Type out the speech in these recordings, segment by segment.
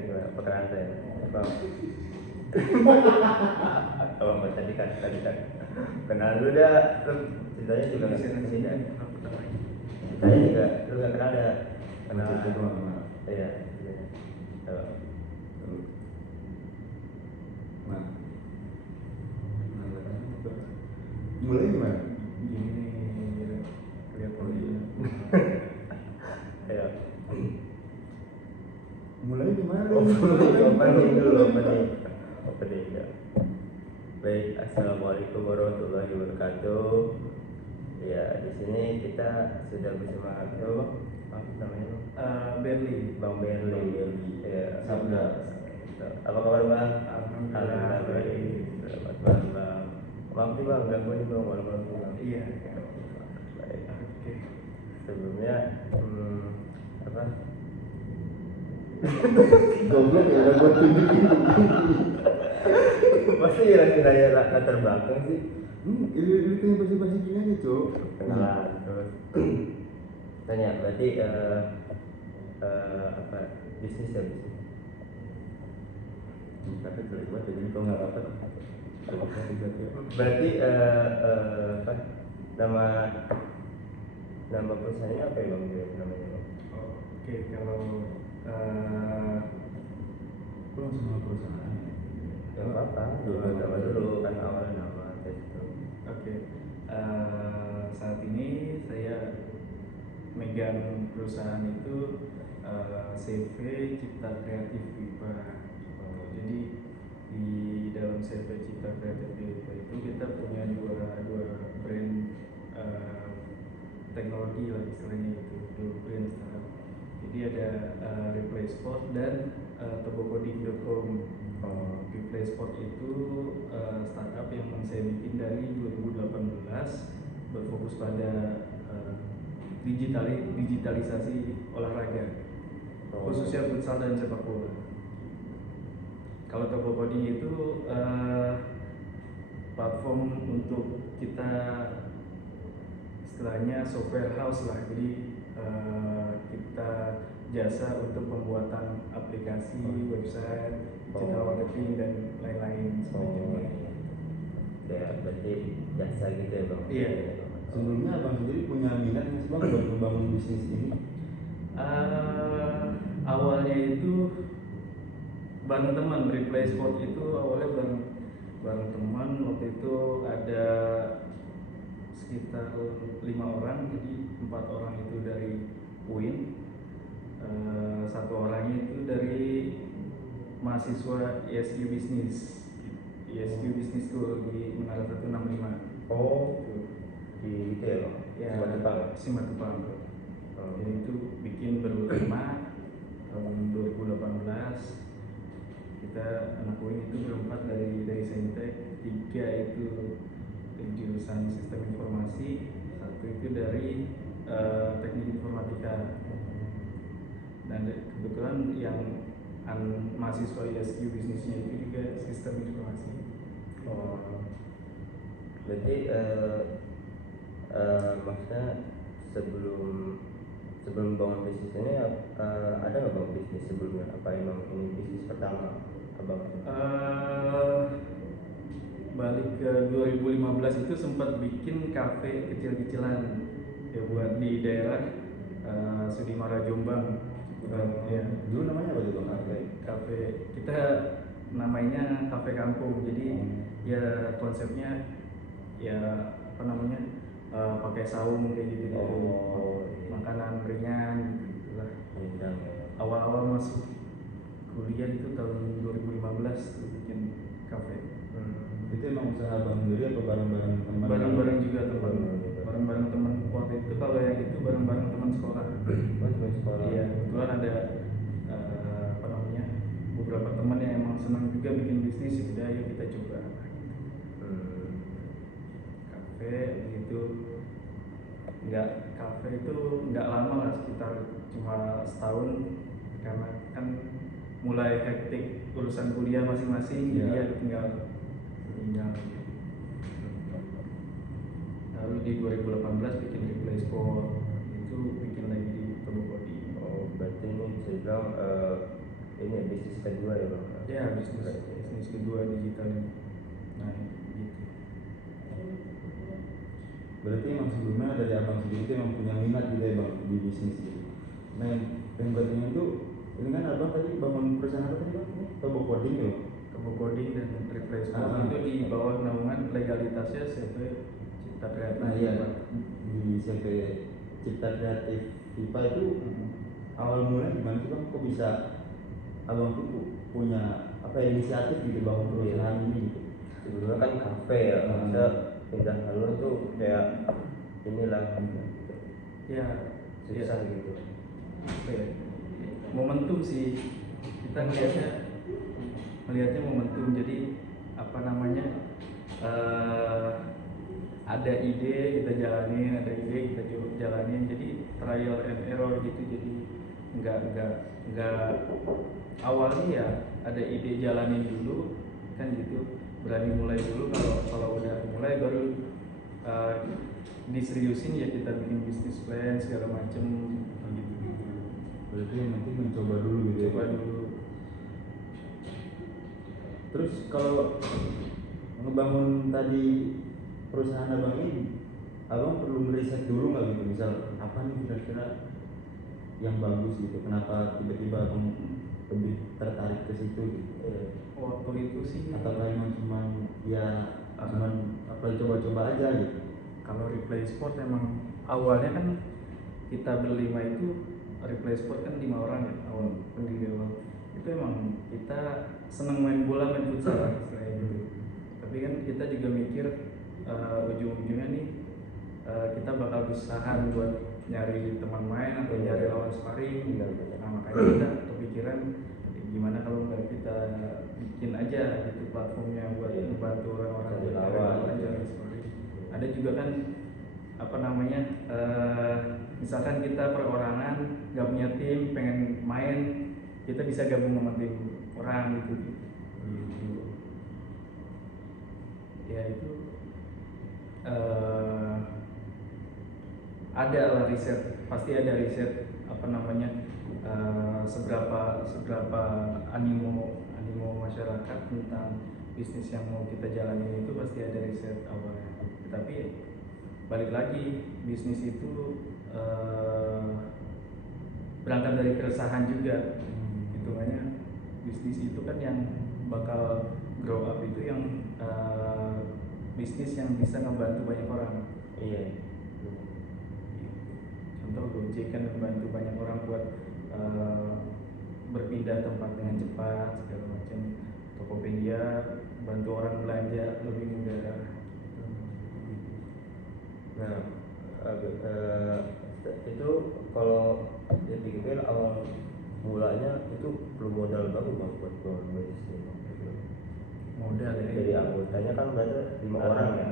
gimana perkenalan saya bang. Kalau mau tadi kan kenal dulu dah, terus ceritanya juga nggak sini dah. Ceritanya juga lu nggak kenal dah, kenal iya. Mulai gimana? Gini nih, lihat Ayo. Mulai gimana? Opening ya. Baik, assalamualaikum warahmatullahi wabarakatuh. Ya, di sini kita sudah bersama apa namanya? Bang Berli. Ya, Sabda. apa kabar bang? Alhamdulillah baik. Selamat malam bang. Maaf nih bang, gangguin nih bang malam-malam nih bang. Iya. Baik. Oke. Sebelumnya apa? Goblok ya, udah gue tunjukin. Pasti nanya latar belakang sih. Ini tuh yang basi-basi gini aja cok. Kenalan terus. Tanya berarti apa bisnis ya bisnis? Tapi jelek banget jadi kalau nggak dapat. Berarti apa nama perusahaannya apa ya bang? Namanya bang? Oke, kalau Kok langsung sama perusahaan? Ya apa? Dulu kan awalnya nama itu. Oke. Saat ini saya megang perusahaan itu CV Cipta Kreatif Viva. Jadi di dalam CV Cipta Kreatif Viva itu kita punya dua brand teknologi lah istilahnya gitu, dua brand startup. Jadi ada Replay Sport dan Tobocoding.com. Replay Sport itu startup yang saya bikin dari 2018, berfokus pada digitalisasi olahraga, khususnya futsal dan sepak bola. Kalau Tobocoding itu platform untuk kita istilahnya software house lah, jadi kita jasa untuk pembuatan aplikasi, website, digital marketing dan lain-lain sebagainya. Ya berarti jasa gitu ya bang? Iya. Sebelumnya abang sendiri punya minat nggak sih bang buat membangun bisnis ini? Awalnya itu bareng teman. Replay Sport itu awalnya bareng teman. Waktu itu ada sekitar 5 orang, jadi 4 orang itu dari UIN, 1 orangnya itu dari mahasiswa ISQ Business School di Menara 165. Oh, di itu ya bang? Ya, Simatupang. Jadi itu bikin berlima tahun 2018. Kita anak UIN itu berempat dari Saintek, 3 itu dari jurusan Sistem Informasi, 1 itu dari Teknik Informatika. Dan kebetulan yang mahasiswa ISQ bisnisnya itu juga Sistem Informasi. Berarti maksudnya sebelum bangun bisnis ini ada nggak bang bisnis sebelumnya? Apa emang ini bisnis pertama abang? Balik ke 2015 itu sempat bikin kafe kecil-kecilan ya buat di daerah Sudimara Jombang. Ya. Dulu namanya apa tuh bang? Kafe kita namanya kafe kampung. Jadi ya konsepnya ya apa namanya pakai saung kayak gitu. Makanan ringan gitu lah. Awal-awal masuk kuliah itu tahun 2015 tuh bikin kafe. Itu emang usaha abang sendiri apa bareng-bareng teman? Bareng-bareng juga teman. Bareng-bareng teman. Waktu itu kalau yang itu bareng-bareng teman sekolah. Iya, kebetulan ada apa namanya beberapa teman yang emang senang juga bikin bisnis, udah ayo kita coba. Kafe gitu. Kafe itu nggak lama lah, sekitar cuma setahun, karena kan mulai hektik urusan kuliah masing-masing, jadi ya tinggal. Lalu di 2018 bikin Replay Sport, itu bikin lagi di Tobocoding. Berarti ini bisa bilang ini bisnis kedua ya bang. Ya, bisnis kedua digital ini. Nah, gitu. Berarti emang sebelumnya dari abang sendiri itu emang punya minat gitu ya bang di bisnis gitu. Nah yang berarti itu ini kan abang tadi bangun perusahaan apa tadi bang? Turbo Coding ya bang? Turbo Coding dan Replay Sport itu di bawah naungan legalitasnya CV Cipta Kreatif. Nah iya, di CV Cipta Kreatif IPA itu awal mulanya gimana sih bang? Kok bisa abang tuh punya apa ya, inisiatif gitu bangun perusahaan ini gitu? Sebelumnya kan kafe ya, masa pindah haluan tuh kayak inilah Ya, susah gitu. apa ya, momentum sih, kita melihatnya momentum. Jadi apa namanya, ada ide kita jalanin, ada ide kita jalanin, jadi trial and error gitu. Jadi nggak awalnya ya ada ide jalanin dulu kan gitu, berani mulai dulu. Kalau udah mulai baru diseriusin ya kita bikin bisnis plan segala macem gitu. Berarti yang penting mencoba dulu gitu ya? Coba dulu. Terus kalau ngebangun tadi perusahaan abang ini, abang perlu meriset dulu nggak gitu? Misal apa nih kira-kira yang bagus gitu? Kenapa tiba-tiba abang lebih tertarik ke situ gitu? Waktu itu sih Atau emang cuman apa coba-coba aja gitu? kalau Replay Sport emang awalnya kan kita berlima itu, Replay Sport kan 5 orang ya awal pendiri awal. Itu emang kita seneng main bola, main futsal lah istilahnya gitu. Tapi kan kita juga mikir ujung-ujungnya nih kita bakal kesusahan buat nyari teman main atau nyari lawan sparring. Nah makanya kita kepikiran gimana kalau nggak kita bikin aja gitu platformnya buat membantu orang-orang Cari nyari lawan. lawan, cari sparring. Ada juga kan apa namanya, misalkan kita perorangan nggak punya tim pengen main, kita bisa gabung sama tim orang gitu. Ya itu ada lah riset, pasti ada riset apa namanya, seberapa animo masyarakat tentang bisnis yang mau kita jalani, itu pasti ada riset awalnya. Tapi balik lagi, bisnis itu berangkat dari keresahan juga. Hitungannya bisnis itu kan yang bakal grow up itu yang bisnis yang bisa ngebantu banyak orang. Iya. Contoh Gojek kan membantu banyak orang buat berpindah tempat dengan cepat segala macam. Tokopedia bantu orang belanja lebih mudah. Nah, itu kalau dipikir awal mulanya itu perlu modal baru bang buat bangun bisnis. Modal ya. Jadi anggotanya kan berarti 5 orang ya.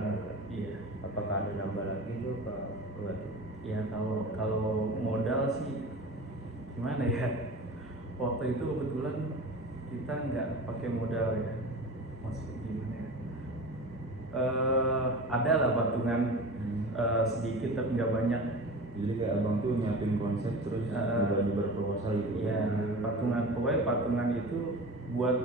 Iya. Apakah ada nambah lagi itu apa enggak tuh? Ya kalau modal sih gimana ya? Waktu itu kebetulan kita nggak pakai modal ya. Maksudnya gimana ya? Ada lah patungan sedikit tapi nggak banyak. Jadi kayak abang tuh nyiapin konsep terus nyoba proposal gitu. Iya, pokoknya patungan itu buat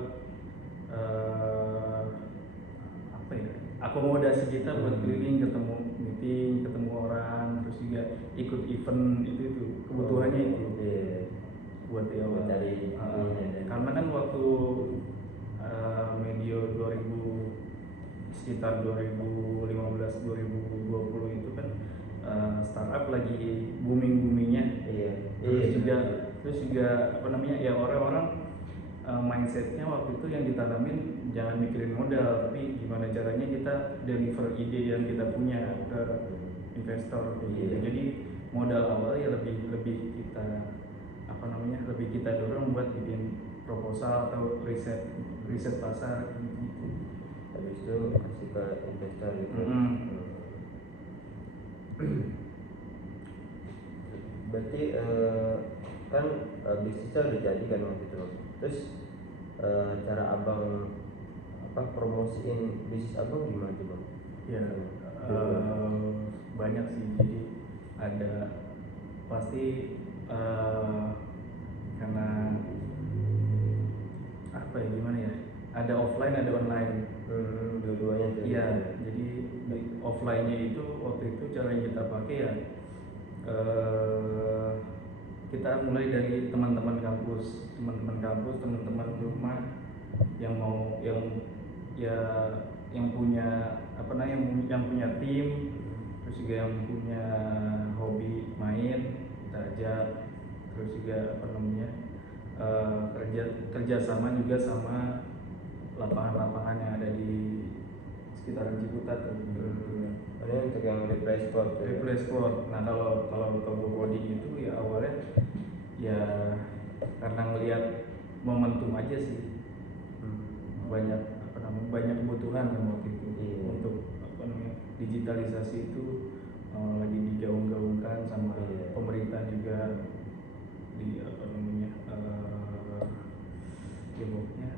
apa ya? Akomodasi kita buat keliling, ketemu orang, terus juga ikut event itu kebutuhannya itu. Iya. Buat ya Cari karena kan waktu medio 2000 sekitar 2015 2020 itu kan startup lagi boomingnya. Iya. Terus juga apa namanya ya, orang-orang mindsetnya waktu itu yang ditanamin jangan mikirin modal, tapi gimana caranya kita deliver ide yang kita punya ke investor gitu. Jadi modal awal ya lebih kita apa namanya, lebih kita dorong buat bikin proposal atau riset pasar gitu. Habis itu kasih ke investor gitu. Berarti kan bisnisnya udah jadi kan waktu itu. Terus cara abang promosiin bisnis abang gimana tuh bang? Ya banyak sih. Jadi ada pasti karena offline ada online. Dua-duanya tuh. Iya, jadi offline-nya itu waktu itu cara yang kita pakai ya kita mulai dari teman-teman kampus, teman-teman rumah yang mau ya yang punya apa namanya yang punya tim, terus juga yang punya hobi main kita ajak, terus juga apa namanya kerjasama juga sama lapangan-lapangan yang ada di sekitaran Ciputat tuh. Ini untuk yang replay sport. Replay sport. Nah kalau Togo Coding itu ya awalnya ya karena ngelihat momentum aja sih. Banyak apa namanya banyak kebutuhan kan waktu itu untuk apa namanya digitalisasi itu lagi digaung-gaungkan sama pemerintah juga di apa namanya ya pokoknya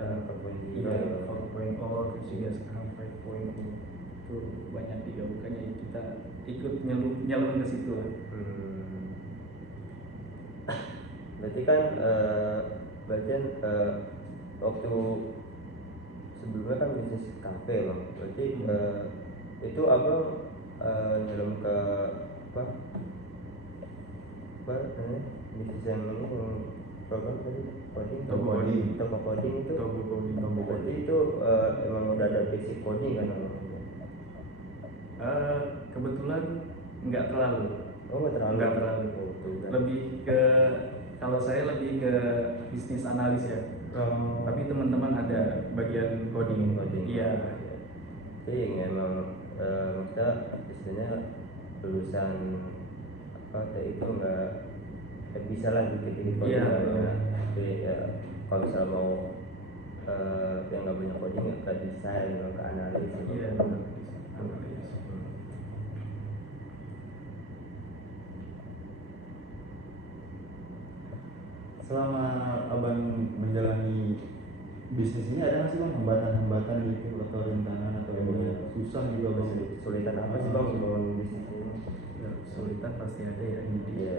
4.0. iya 4.0 terus juga sekarang 5.0 itu banyak digaungkan ya kita ikut nyelum ke situ lah. Berarti kan waktu sebelumnya kan bisnis kafe loh. Berarti itu abang nyelem ke apa namanya bisnis yang ini yang program tadi Togo Coding. Togo Coding itu. Togo Coding. Berarti itu emang udah ada basic coding kan abang? Kebetulan nggak terlalu. Nggak terlalu. Lebih ke kalau saya lebih ke bisnis analis ya. Tapi teman-teman ada bagian coding. Iya. Jadi emang maksudnya istilahnya lulusan apa kayak itu nggak bisa lah dikit-dikit coding. Iya. Jadi ya, kalau misalnya mau yang nggak punya coding ya ke desain, ke analis. Iya. Analis. Selama abang menjalani bisnis ini ada nggak sih bang hambatan-hambatan gitu atau rintangan atau susah juga bang? Kesulitan apa sih bang membangun bisnis ini? Ya, kesulitan pasti ada ya. Iya.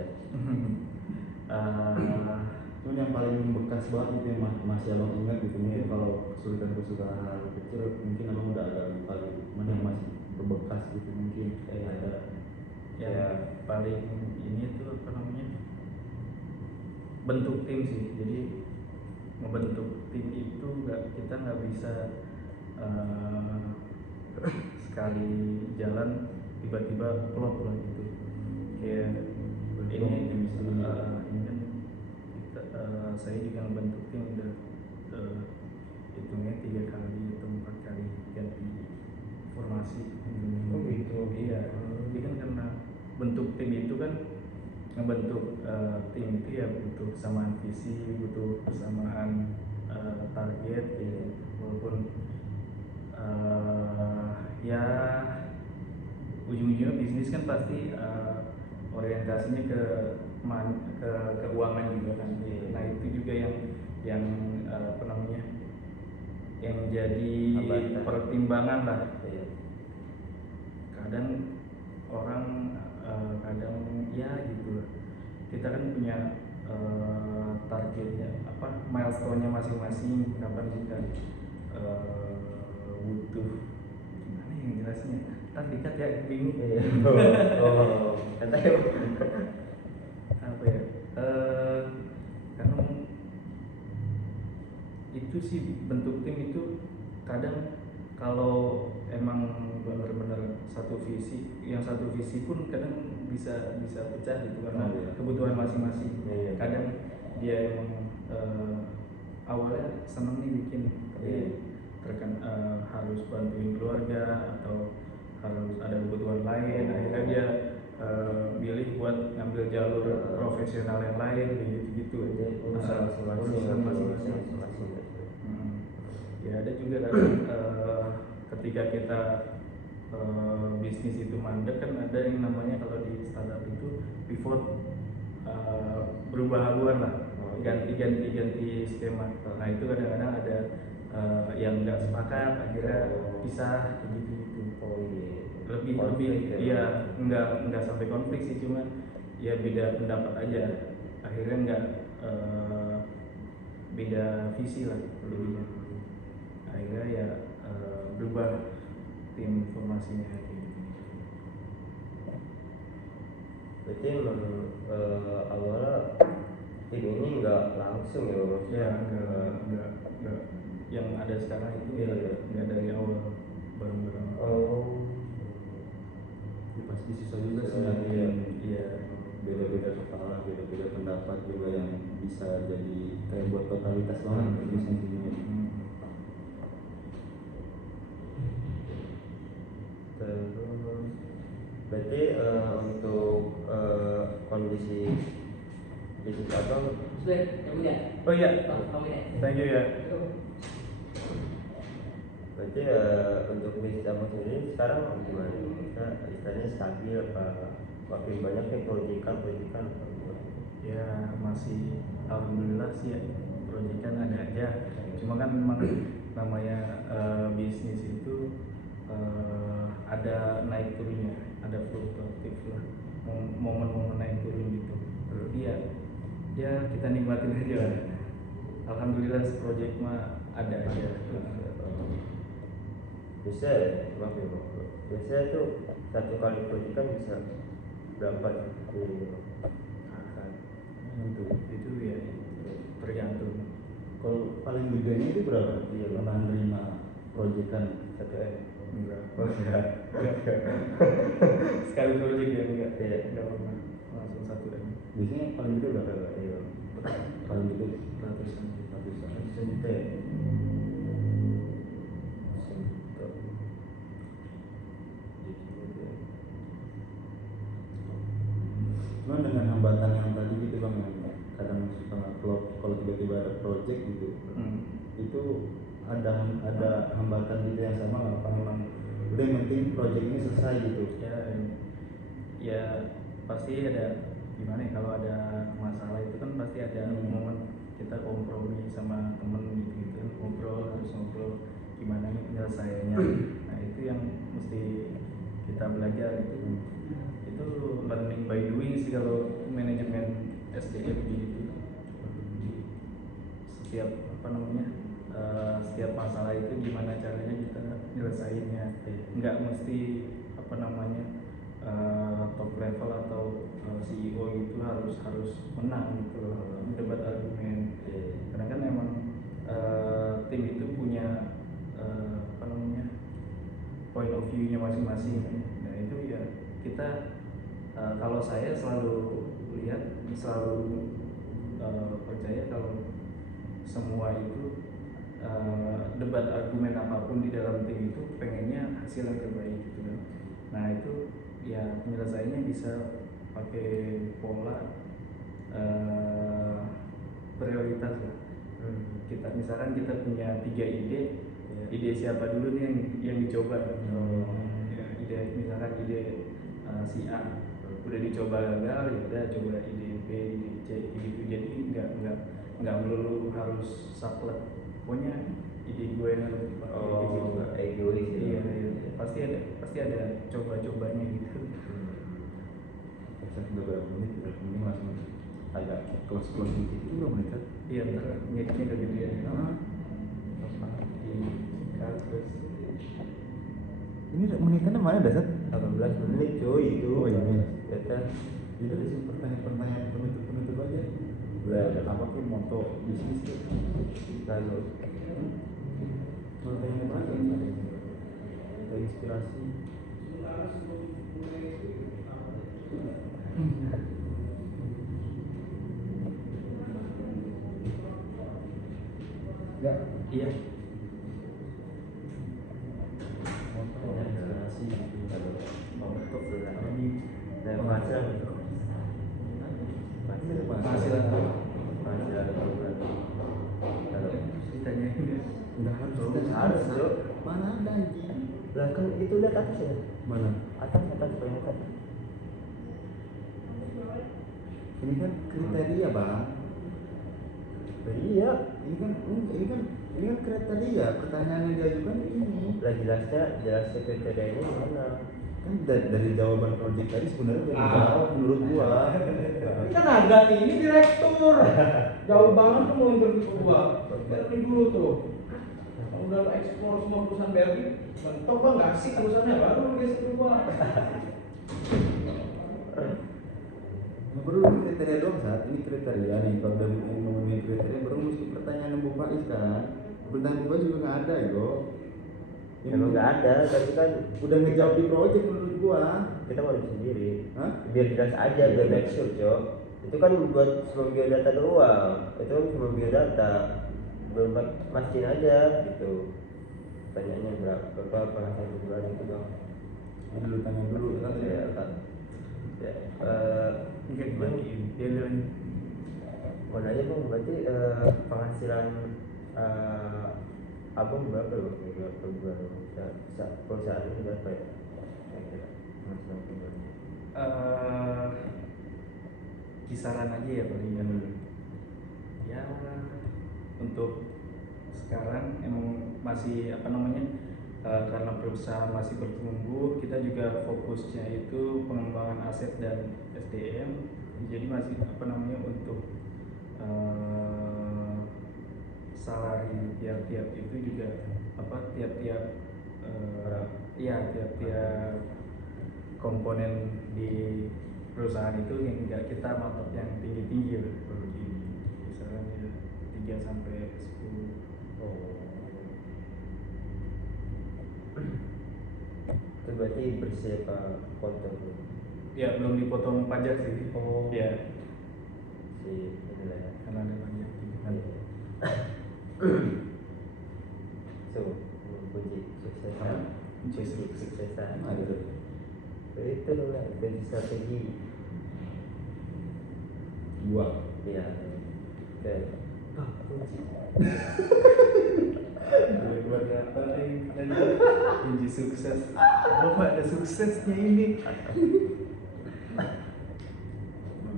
Cuman yang paling bekas banget itu yang masih abang ingat gitu mungkin kalau kesulitan kecil mungkin abang udah agak lupa gitu, cuman yang masih berbekas gitu mungkin ada. Ya paling ini tuh apa namanya bentuk tim sih. Jadi membentuk tim itu kita nggak bisa sekali jalan tiba-tiba klop lah gitu. Kayak ini kan kita, saya juga membentuk tim udah hitungnya 3 kali atau 4 kali ganti formasi. Oh gitu. Iya. Jadi kan karena bentuk tim itu kan ngebentuk tim itu ya butuh kesamaan visi, butuh kesamaan target gitu. Walaupun ya ujung-ujungnya bisnis kan pasti orientasinya ke keuangan juga kan. Nah itu juga yang apa namanya yang jadi pertimbangan lah. Kadang orang kadang ya gitu kita kan punya targetnya apa milestone-nya masing-masing, kapan kita butuh gimana yang jelasnya ntar dikat ya bingung. Katanya apa ya karena itu sih bentuk tim itu kadang kalau emang benar-benar satu visi, yang satu visi pun kadang bisa pecah gitu karena kebutuhan masing-masing. Kadang dia emang awalnya seneng nih bikin, tapi harus bantuin keluarga atau harus ada kebutuhan lain, akhirnya dia pilih buat ngambil jalur profesional yang lain gitu urusan masing-masing. Ya ada juga kan ketika kita bisnis itu mandek kan ada yang namanya kalau di startup itu pivot, berubah haluan lah, ganti skema. Nah itu kadang-kadang ada yang nggak sepakat akhirnya pisah gitu. Lebih ya nggak sampai konflik sih, cuma ya beda pendapat aja, akhirnya nggak beda visi lah jadinya. akhirnya ya berubah tim formasinya kayak gitu. Berarti memang awalnya tim ini nggak langsung ya Bang? Ya enggak yang ada sekarang itu Iya, iya. enggak dari awal bareng-bareng. Oh, Ya, pasti susah juga sih Iya, nanti iya. Iya. beda-beda kepala, beda-beda pendapat juga yang bisa jadi kayak buat totalitas banget terus intinya. terus berarti untuk kondisi bisnis abang Sudah, kemudian. Oh iya, Kamu ya. thank you ya. berarti untuk bisnis abang sendiri sekarang gimana? Kita istilahnya stabil apa makin banyak nih proyekan apa gimana? Ya masih alhamdulillah sih ya, proyekan ada aja. Cuma kan memang namanya bisnis itu ada naik turunnya, ada fluktuatif lah, momen-momen naik turun gitu. Jadi ya kita nikmatin aja lah. Alhamdulillah proyek mah ada aja. Bisa maaf ya Bang, biasanya tuh satu kali proyekan bisa berapa tuh? Itu ya tergantung. Kalau paling gedenya itu berapa? Iya, Pernah nerima proyekan 1 M. Enggak. Oh enggak. Sekali proyek ya enggak. Iya. Enggak pernah langsung 1 M. biasanya paling gede berapa? Iya. Paling gede Ratusan. ratusan. Juta ya? Cuman dengan hambatan yang tadi gitu bang, yang kadang suka nggak klop kalau tiba-tiba ada project gitu, itu ada hambatan gitu yang sama nggak? Apa memang udah yang penting project ini selesai gitu? Ya pasti ada gimana ya, kalau ada masalah itu kan pasti ada momen kita kompromi sama temen gitu ngobrol, harus ngobrol gimana nih penyelesaiannya. Nah itu yang mesti kita belajar itu learning by doing sih kalau manajemen SDM gitu. Setiap setiap masalah itu gimana caranya kita nyelesainnya, nggak mesti top level atau CEO itu harus menang gitu debat argumen. Karena kan emang tim itu punya point of view-nya masing-masing. Nah itu ya kita kalau saya selalu percaya kalau semua itu debat argumen apapun di dalam tim itu pengennya hasil yang terbaik gitu kan. Nah itu ya penyelesaiannya bisa pakai pola prioritas lah. Kita misalkan kita punya 3 ide siapa dulu nih yang dicoba. Ya, misalkan ide si A udah dicoba gagal, ya udah coba ide B, ide C gitu. Jadi nggak melulu harus saklek. Pokoknya ide gue yang harus dipakai gitu. Egois ya. Iya. Pasti ada coba-cobanya gitu. Saya sudah berapa menit langsung ada close dikit itu nggak menit kan? Iya, ntar ngeditnya kegedean. Terus Ini menitannya mana dasar? 18 menit cuy itu. Oh iya. Kita Itu ada sih pertanyaan penutup aja. Udah. Apa tuh moto bisnis tuh? lalu Moto yang terakhir atau inspirasi? Ya. iya. Moto inspirasi gitu. untuk ini dan penghasilan itu Penghasilan. penghasilan bulan kalau Ditanyain ya. Udah harus Cok. Mana ada anjing? lah kan itu lihat atas ya Mana? atas paling atas Ini kan kriteria bang. iya Ini kan kriteria. Pertanyaan yang diajukan ini. lah jelasnya kriteria ini mana Kan dari jawaban project tadi sebenarnya udah dijawab menurut gua. Ini kan ada nih, ini direktur. Jauh banget tuh mau interview ke gua. Ini dulu tuh. udah lo explore semua perusahaan BRI, mentok bang nggak asik perusahaannya baru lo geser ke gua. Nah, baru kriteria dong saat ini kriteria nih. Kalau dari ngomongin kriteria baru mesti pertanyaan yang Bu Faiz kan. Pertanyaan Bu Faiz juga nggak ada ya kok. Emang nggak ada, tapi kan Udah ngejawab di project menurut gua. kita mau sendiri. Hah? Biar jelas aja, biar make sure, Cok. Itu kan buat sebagai biodata doang. Itu kan cuma biodata. Belum pastiin aja gitu. Tanyanya berapa penghasilan bulan itu dong. Ini lu tanya dulu kan Ya, kan. Ya, Mungkin dimatiin dia bilang mau nanya Bang, berarti penghasilan abang berapa loh per bulan? Perusahaan ini berapa ya? Kira-kira penghasilan per bulan. kisaran aja ya palingan. Ya untuk sekarang emang masih karena perusahaan masih bertumbuh, kita juga fokusnya itu pengembangan aset dan SDM. Jadi masih untuk salary tiap-tiap itu juga tiap-tiap tiap-tiap komponen di perusahaan itu yang enggak kita matok yang tinggi-tinggi kisarannya 3 sampai 10. Itu berarti bersih apa kotor? Ya belum dipotong pajak sih. Ya Si inilah ya. karena ada pajak kan. So, kunci suksesan. Kunci Suksesan. ada tuh. Itu lah, dari strategi. Gua. Iya. Dan kunci. Buat apa nih? Kunci sukses. Bapak ada suksesnya ini.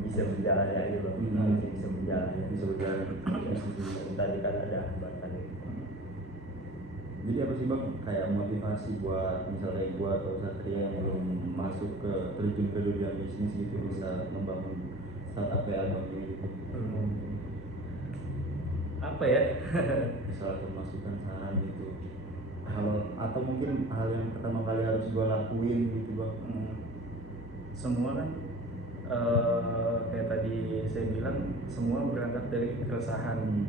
Bisa berjalan ya itu loh. Bisa berjalan. Bisa berjalan. Tadi kan ada hambatan itu. Jadi apa sih Bang kayak motivasi buat misalnya gua atau Satria yang belum masuk ke terjun ke dunia bisnis gitu bisa membangun startup kayak Abang ini gitu. Apa ya? Misalnya masukan saran gitu. Hal atau mungkin hal yang pertama kali harus gua lakuin gitu Bang. Semua kan kayak tadi saya bilang semua berangkat dari keresahan.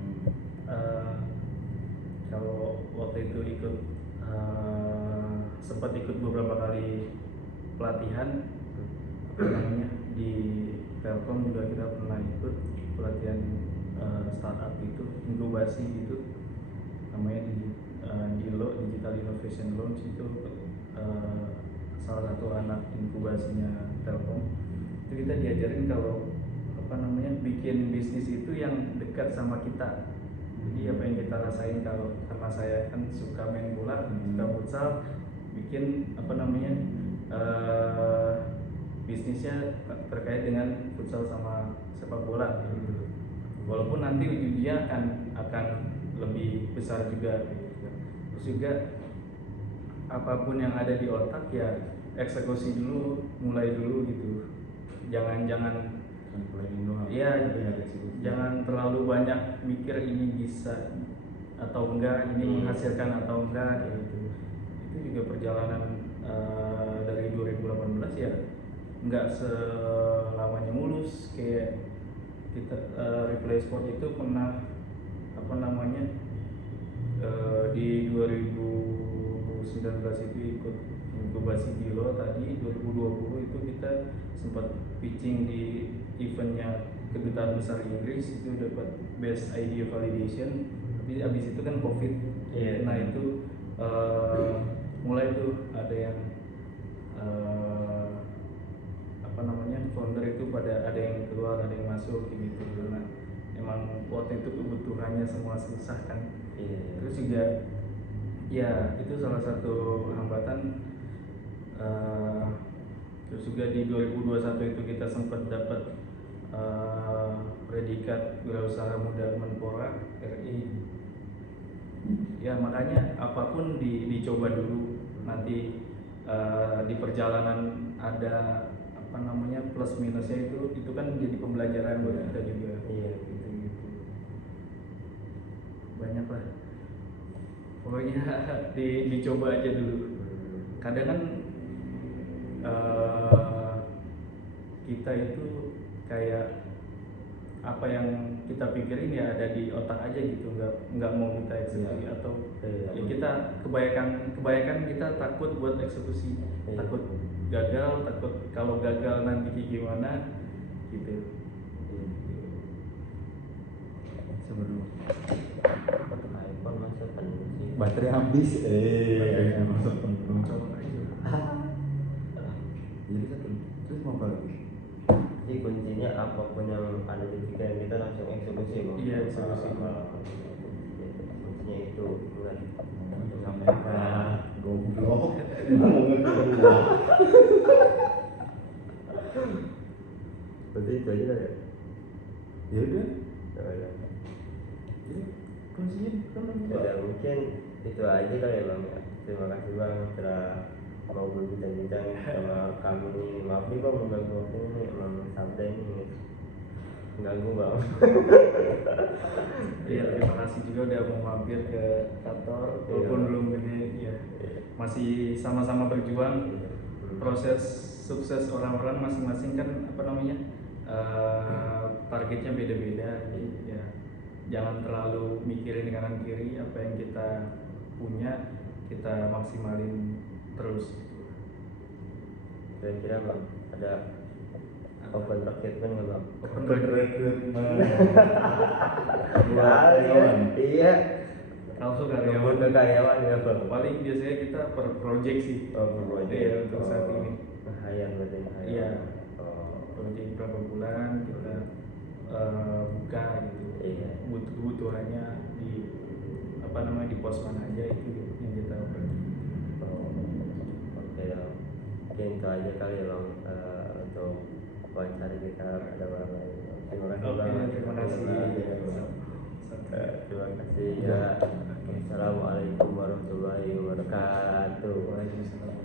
Kalau waktu itu sempat ikut beberapa kali pelatihan di Telkom juga kita pernah ikut pelatihan startup itu inkubasi gitu namanya DILO Digital Innovation Launch itu salah satu anak inkubasinya Telkom. Itu kita diajarin kalau bikin bisnis itu yang dekat sama kita. Jadi apa yang kita rasain kalau karena saya kan suka main bola, suka futsal, bikin bisnisnya terkait dengan futsal sama sepak bola gitu. Walaupun nanti ujungnya akan lebih besar juga gitu. Terus juga apapun yang ada di otak ya eksekusi dulu, mulai dulu gitu. Jangan jangan terlalu banyak mikir ini bisa atau enggak, ini menghasilkan atau enggak kayak gitu. Itu juga perjalanan dari 2018 ya enggak selamanya mulus. Kayak kita Replay Sport itu pernah di 2019 itu ikut inkubasi DILO tadi. 2020 itu kita sempat pitching di eventnya Kedutaan Besar Inggris, itu dapat Best Idea Validation. Tapi abis itu kan COVID. Nah itu mulai tuh ada yang founder itu pada ada yang keluar, ada yang masuk gitu. Karena emang waktu itu kebutuhannya semua susah kan. Terus juga ya itu salah satu hambatan. Terus juga di 2021 itu kita sempat dapat predikat Wirausaha Muda Menpora RI. Ya makanya apapun dicoba dulu, nanti di perjalanan ada plus minusnya, itu kan jadi pembelajaran buat kita juga. Gitu banyak lah. pokoknya dicoba aja dulu. Kadang kan kita itu kayak apa yang kita pikirin ya ada di otak aja gitu, nggak mau kita eksekusi atau ya kita kebanyakan kita takut buat eksekusi, takut gagal, takut kalau gagal nanti kayak gimana gitu. Sebelum iPhone masa penuh sih. baterai habis, masuk penuh. Colok aja. Jadi satu, terus mau apa lagi? Jadi kuncinya apapun yang ada di pikiran kita langsung eksekusi Bang. Iya, eksekusi. Kuncinya itu bukan Kamera, goblok, ngomongin kedua. berarti itu aja lah ya. Ya udah, Ya udah. jadi kuncinya kan Ya udah, mungkin itu aja kali ya Bang ya. Terima kasih Bang telah mau berbincang-bincang sama kami nih. Maaf nih Bang mengganggu waktu ini, emang sabda ini mengganggu Bang. Iya, terima kasih juga udah mau mampir ke kantor walaupun Iya. belum gede ya. Masih sama-sama berjuang. Proses sukses orang-orang masing-masing kan apa namanya? Targetnya beda-beda. Jadi ya jangan terlalu mikirin kanan kiri, apa yang kita punya kita maksimalin terus gitu. Kira-kira Bang ada open recruitment nggak Bang? Karyawan. Iya. Langsung Karyawan karyawan ke karyawan ya Bang. paling biasanya kita per project sih. Oh, per project. Iya, untuk saat ini. Harian berarti harian. Iya. Oh. Project berapa bulan kita buka gitu. Iya. Kebutuhannya di apa namanya di pos mana aja itu yang kita pergi. Oh. Oke dong. Mungkin itu aja kali ya Bang untuk wawancara kita pada malam ini. Terima kasih Oke, Bang. terima kasih. Terima kasih ya. Assalamualaikum warahmatullahi wabarakatuh. Waalaikumsalam.